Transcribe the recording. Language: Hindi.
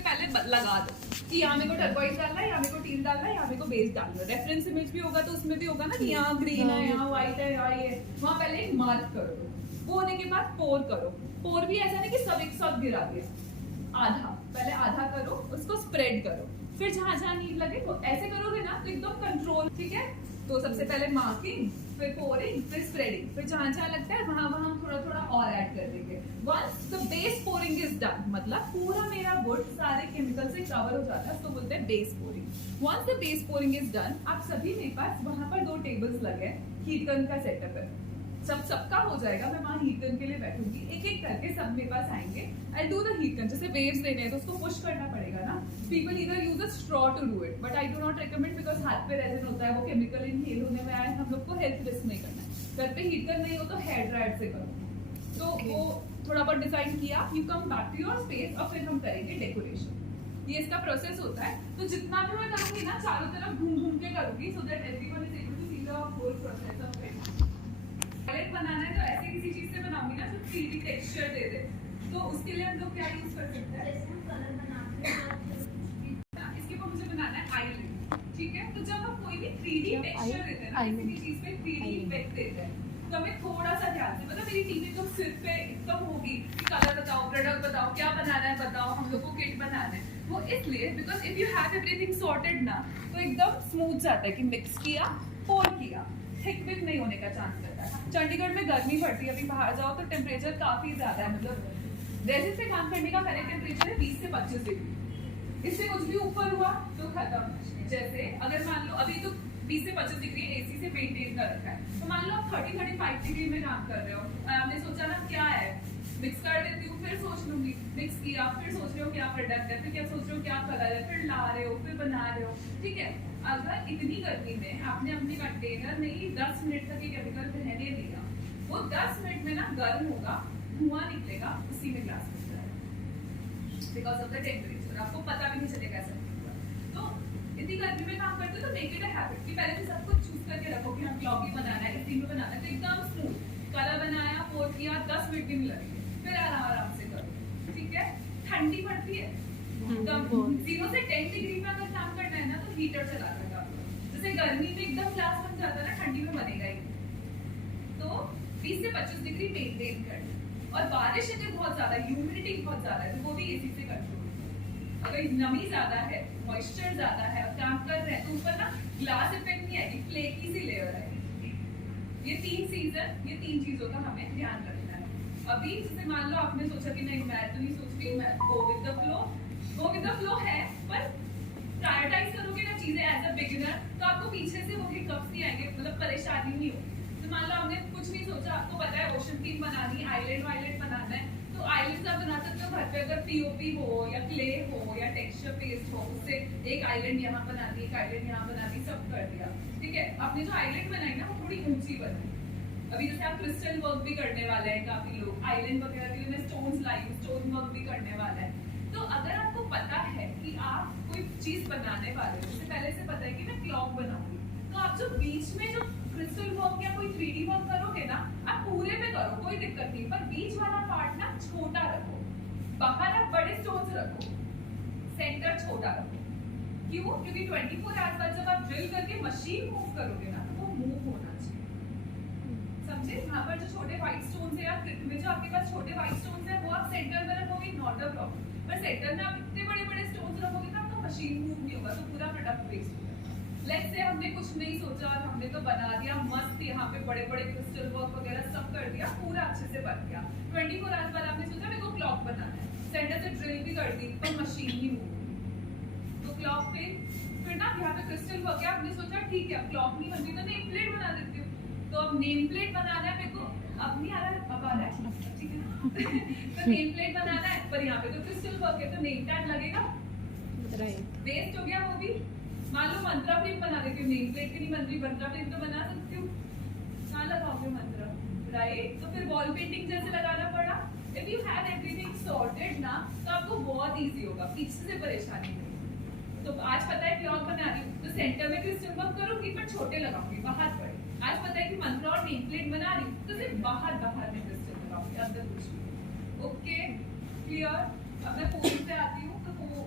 सबसे पहले लगा दो कि यहाँ मेरे को टर्कोइज डालना है, यहाँ मेरे को टील डालना है, यहाँ मेरे को बेस डालना है। रेफरेंस इमेज भी होगा तो उसमें भी होगा ना कि यहाँ ग्रीन है, यहाँ व्हाइट है, यहाँ ये, वहाँ पहले एक मार्क कर दो। वो होने के बाद पोर करो। पोर भी ऐसा नहीं कि सब एक साथ गिरा दिया, आधा, पहले आधा करो, उसको स्प्रेड करो, फिर जहाँ जहाँ नीड लगे वो ऐसे करोगे ना तो एकदम कंट्रोल, ठीक है। तो सबसे पहले मार्किंग, फिर पोरिंग, फिर स्प्रेडिंग, फिर जहाँ जहाँ लगता है वहाँ वहाँ हम थोड़ा थोड़ा और ऐड कर देंगे। Once the base pouring is done, मतलब पूरा मेरा वुड सारे केमिकल से कवर हो जाता है, उसको बोलते हैं base pouring. Once the base pouring is done, आप सभी मेरे पास वहाँ पर 2 टेबल्स लगे, हीट गन का सेटअप है, सबका हो जाएगा। मैं वहाँ हीट गन के लिए बैठूंगी, एक एक करके सब मेरे पास आएंगे। I do the heat gun, जैसे वेव्स देने हैं तो उसको पुश करना पड़ेगा ना। People either use a straw to do it, but I do not recommend because हाथ पे रेजिन होता है, वो केमिकल इनहेल होने में आए, हम लोग को हेल्थ रिस्क नहीं करना है। घर पे हीट गन नहीं हो तो हेयर ड्रायर से करो। तो वो थोड़ा बहुत डिजाइन किया, you come back to your space और फिर हम करेंगे डेकोरेशन। ये इसका प्रोसेस होता है। तो जितना भी मैं करूंगी ना चारों तरफ घूम घूम के करूंगी, so that everyone is able to see the whole process of it. Pallet बनाना है तो ऐसे किसी चीज से बनाऊंगी ना जो 3D टेक्सचर दे दे, तो उसके लिए हम लोग क्या यूज कर सकते हैं, कलर बनाते हैं। इसके ऊपर मुझे बनाना है आईलैंड, ठीक है। तो जब हम कोई भी 3D टेक्सचर देते हैं ना, किसी भी चीज पे 3D इफेक्ट देते हैं, तो हमें थोड़ा सा ध्यान से, मतलब मेरी टीम एकदम सिर पे एकदम होगी कि कलर बताओ, प्रोडक्ट बताओ, क्या बनाना है बताओ, हम लोग को किट बनाना है। वो इसलिए because if you have everything sorted ना, तो एकदम स्मूथ जाता है कि मिक्स किया, पोर किया, थिक विक नहीं होने का चांस रहता है। चंडीगढ़ में गर्मी पड़ती है, अभी बाहर जाओ तो टेम्परेचर काफी ज्यादा है, मतलब रेजिन पे काम करने का करेक्ट टेम्परेचर है 20 से 25 डिग्री। इससे कुछ भी ऊपर हुआ तो खत्म। जैसे अगर मान लो अभी तो 20 से 25 डिग्री एसी से मेंटेन कर रखा है, तो मान लो आप 30-35 डिग्री में काम कर रहे हो, आपने सोचा ना क्या है, मिक्स कर देती हूँ, फिर सोच लूंगी, मिक्स किया, फिर सोच रहे हो क्या प्रोडक्ट है, फिर क्या सोच रहे हो क्या कलर है, फिर ला रहे हो, फिर बना रहे हो, ठीक है। अगर इतनी गर्मी में आपने अपने कंटेनर में ही 10 मिनट तक ये केमिकल रहने दिया, वो 10 मिनट में ना गर्म होगा, धुआं निकलेगा, उसी में ग्लास बन जाएगा बिकॉज ऑफ द टेम्परेचर। आपको पता भी नहीं चलेगा ऐसा होगा। तो इतनी गर्मी में काम करते हो तो मेक इट अ हैबिट कि पहले से सब कुछ चूज करके रखो कि हम क्लॉगी बनाना है, इसी में बनाना है, तो एकदम स्मूथ कलर बनाया, पोर किया, 10 मिनट भी नहीं लगेंगे, फिर आराम से करो, ठीक है। ठंडी पड़ती है, 0 से 10 डिग्री में अगर काम करना है ना तो हीटर चला देगा। जैसे गर्मी में एकदम ग्लास बन जाता है ना, ठंडी में बनेगा ही। तो 20 से 25 डिग्री मेंटेन करना। और बारिश अगर बहुत ज्यादा, ह्यूमिडिटी बहुत ज्यादा है तो वो भी एसी से कंट्रोल। अगर नमी ज्यादा है, मॉइस्चर ज्यादा है और काम कर रहे हैं तो ऊपर ना ग्लास इफेक्ट नहीं आएगी, फ्लेकी सी लेयर आएगी। ये 3 चीजों का हमें ध्यान रखना है। अभी जैसे मान लो आपने सोचा कि नहीं मैं तो नहीं सोच रही, मैं गो विद द फ्लो है, पर प्रायोरिटाइज करोगे ना चीजें एज अ बिगिनर तो आपको पीछे से वो हिकअप्स नहीं आएंगे, मतलब परेशानी नहीं होगी। तो मान लो आपने कुछ नहीं सोचा, आपको पता है ओशन थीम बनानी, आइलैंड बनाना है, तो आइलैंड आप बना सकते हो घर पे। अगर पीओपी हो या क्ले हो या टेक्सचर पेस्ट हो, उससे एक आइलैंड यहाँ बना दी, एक आइलैंड यहाँ बना दी, सब कर दिया, ठीक है। आपने जो आइलैंड बनाई ना वो थोड़ी ऊंची बनाई। अभी जैसे आप क्रिस्टल वर्क भी करने वाले हैं काफी लोग, आइलैंड वगैरह के लिए मैं स्टोन्स लाई हूँ, स्टोन वर्क भी करने वाला है। तो अगर आपको पता है कि आप कोई चीज बनाने वाले हो, जैसे पहले से पता है कि मैं क्लॉक बनाऊंगी, तो आप जो बीच में जो क्रिस्टल वर्क या कोई 3D वर्क करोगे ना, आप पूरे में करो, कोई दिक्कत नहीं, पर बीच वाला पार्ट ना छोटा रखो, बाहर आप बड़े स्टोन्स रखो, सेंटर छोटा रखो। क्यों? क्योंकि 24 आवर्स बाद जब आप ड्रिल करके मशीन मूव करोगे ना तो वो मूव होना चाहिए, समझे। यहाँ पर जो छोटे व्हाइट स्टोन्स है या में जो आपके पास छोटे व्हाइट स्टोन्स है वो आप सेंटर में रखोगे, नॉट अ प्रॉब्लम। पर सेंटर में आप इतने बड़े स्टोन्स रखोगे ना तो मशीन मूव नहीं होगा, तो पूरा प्रोडक्ट वेस्ट होगा। लेट्स से हमने कुछ नहीं सोचा और हमने तो बना दिया मस्त, यहाँ पे बड़े क्रिस्टल वर्क वगैरह सब कर दिया, पूरा अच्छे से बन गया। 24 आवर्स बाद आपने सोचा मेरे को क्लॉक बनाना है, सेंटर से ड्रिल भी कर दी पर मशीन ही मूव होगी, तो क्लॉक पे फिर ना यहाँ पे क्रिस्टल वर्क है, आपने सोचा ठीक है क्लॉक नहीं बनती तो नेम प्लेट बना देती हूँ। तो अब नेम प्लेट बनाना है मेरे को, अब नहीं आ रहा है, अब आ रहा है, ठीक है तो नेम प्लेट बनाना है, पर यहाँ पे तो क्रिस्टल वर्क है तो नेम टैग लगेगा, वेस्ट हो गया वो भी। मान लो मंत्रा फ्रेम बना देती हूँ, नेम प्लेट की नहीं बन रही, मंत्रा फ्रेम तो बना सकती हूँ, कहाँ लगाओगे मंत्रा, राइट। तो फिर वॉल पेंटिंग जैसे लगाना पड़ा। If you have everything sorted ना तो आपको बहुत इजी होगा, पीछे से परेशानी नहीं। तो आज पता है क्लॉक बना रही हूँ तो सेंटर में क्रिस्टल वर्क करूंगी पर छोटे लगाऊंगी, बाहर बड़े। आज पता है कि मंत्रा और नेम प्लेट बना रही हूँ तो सिर्फ बाहर में क्रिस्टल लगाऊंगी, अंदर कुछ नहीं। Okay clear. अब मैं पूरी से आती हूँ।